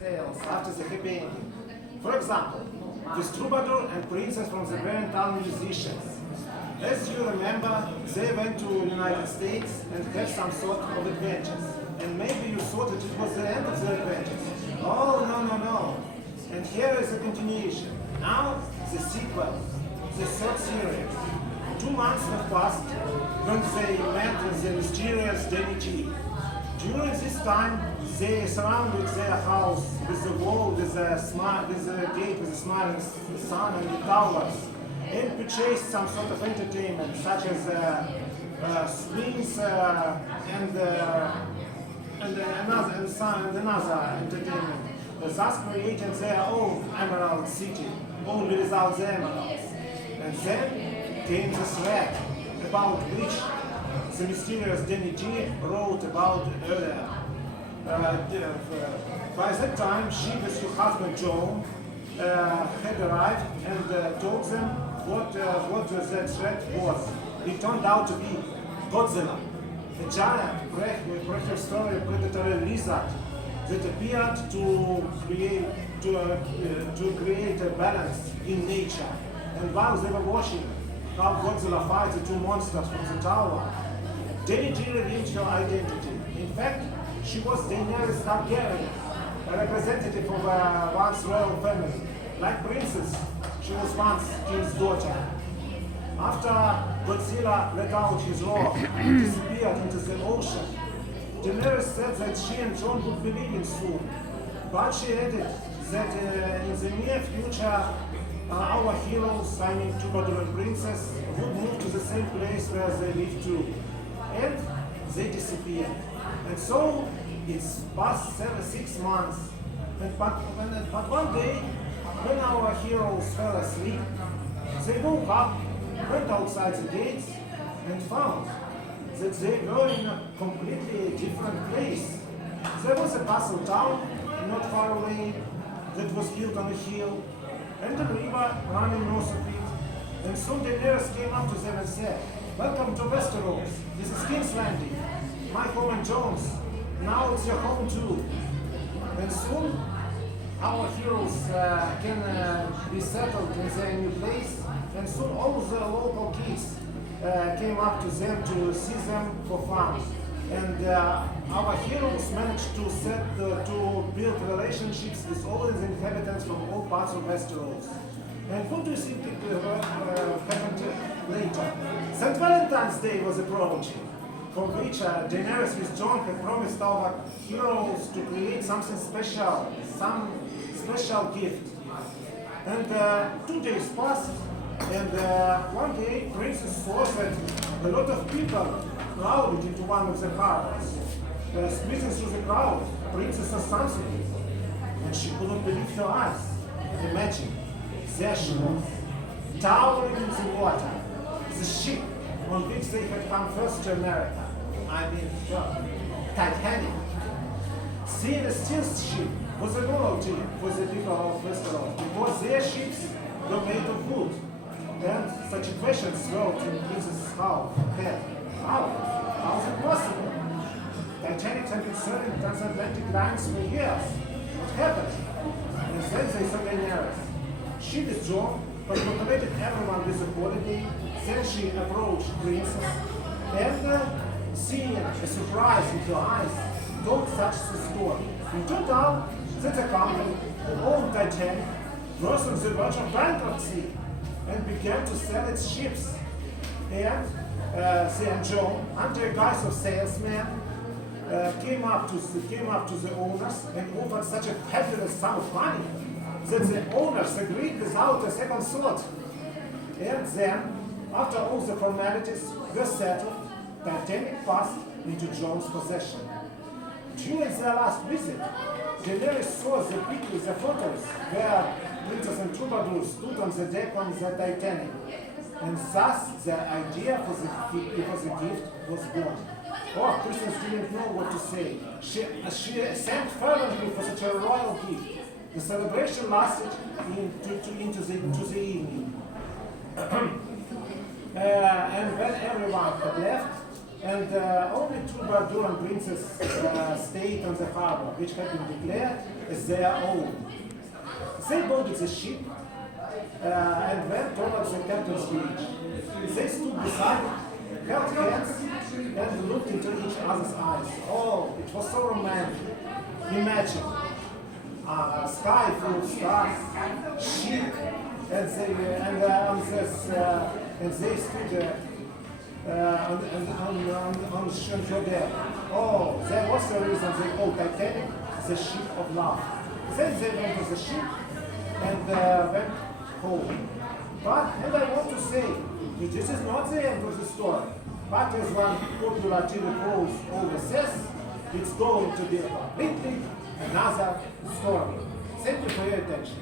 tales after the happy ending. For example, this troubadour and princess from the Grand Town musicians. As you remember, they went to the United States and had some sort of adventures. And maybe you thought that it was the end of their adventures. Oh, no. And here is the continuation. Now, the sequel, the third series. 2 months have passed when they met the mysterious Danny G. During this time, they surrounded their house with a wall, with a gate, with a smiling sun and the towers, and purchased some sort of entertainment, such as swings and another entertainment, thus creating their own Emerald City, only without the emeralds. And then came the threat about which the mysterious Danny G wrote about earlier. By that time, she with her husband Joan had arrived and told them what that threat was. It turned out to be Godzilla, a giant prehistoric predatory lizard that appeared to create a balance in nature. And while they were watching how Godzilla fights the two monsters from the tower, Danny G revealed her identity. In fact, she was Daenerys Targaryen, a representative of a once royal family. Like princess, she was once king's daughter. After Godzilla let out his roar and disappeared into the ocean, Daenerys said that she and Jon would be leaving soon. But she added that in the near future, our heroes, I mean Troubadour and Princess, would move to the same place where they live too. And they disappeared. And so it's past 6 months. But one day, when our heroes fell asleep, they woke up, went outside the gates, and found that they were in a completely different place. There was a castle town not far away that was built on a hill, and a river running north of it. And soon Daenerys came up to them and said, "Welcome to Westeros. This is King's Landing, my home and Jon's. Now it's your home too." And soon our heroes can be settled in their new place, and soon all the local kids came up to them to see them for fun. And our heroes managed to build relationships with all the inhabitants from all parts of Westeros. And what do you think happened later? St. Valentine's Day was approaching, for which Daenerys with Jon had promised our heroes to create something special, some special gift. And 2 days passed, and one day Princess saw that a lot of people crowded into one of the cars. Squeezing through the crowd, Princess saw something, and she couldn't believe her eyes. Imagine, there she was, towering in the water, the ship on which they had come first to America. I mean, Titanic. Seeing a steel ship was a novelty for the people of Westeros, because their ships were made of wood. And such a question swirled in Princess' head. How is it possible? Titanic had been serving transatlantic lines for years. What happened? And then they saw Daenerys. She withdrew, but motivated everyone with a holiday. Then she approached Princess, and seeing a surprise in her eyes, told such the story. It turned out that the company who owned Titanic was on the verge of bankruptcy and began to sell its ships. And Jon, under a guise of salesman, came up to the owners and offered such a fabulous sum of money that the owners agreed without a second thought. And then, after all the formalities were settled, Titanic passed into Jon's possession. During their last visit, Daenerys saw the photos where Princess and Troubadour stood on the deck on the Titanic, and thus the idea for the gift was born. Oh, Princess didn't know what to say. She thanked fervently for such a royal gift. The celebration lasted into the evening. And when everyone had left, And only two Barduran princes stayed on the harbor, which had been declared as their own. They boarded the ship and went towards the captain's village. They stood beside, held hands, and looked into each other's eyes. Oh, it was so romantic. Imagine sky full of stars, ship, and they stood on shore deck. Oh, there was a reason they called Titanic the ship of love. Then they went to the ship and went home. But, and I want to say, this is not the end of the story. But as one popular TV host always says, it's going to be completely another story. Thank you for your attention.